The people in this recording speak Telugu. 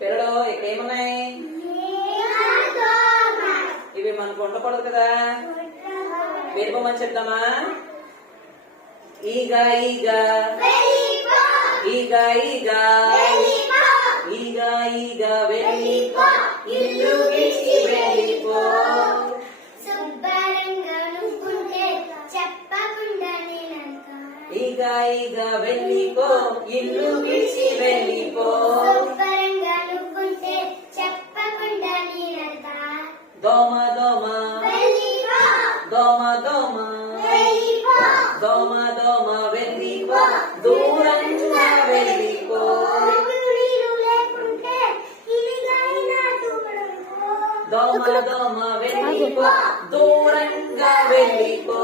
పిల్లలు ఇక్కడ ఏమున్నాయి? ఇవి మనకు ఉండకూడదు కదా. వెళ్ళిపోమని చెప్తామా? ఈగ ఈగ ఈగ ఈగ ఈగ ఈగ వెళ్ళిపో, ఇల్లు విడిచి వెళ్ళిపో. ఈగ ఈగ వెళ్ళిపో, ఇల్లు విడిచి వెళ్ళిపో. దోమ దోమ దోమ దోమ దోమ దోమ వెళ్ళిపో, దూరంగా వెళ్ళిపో. దోమ దోమ వెళ్ళిపో, దూరంగా వెళ్ళిపో.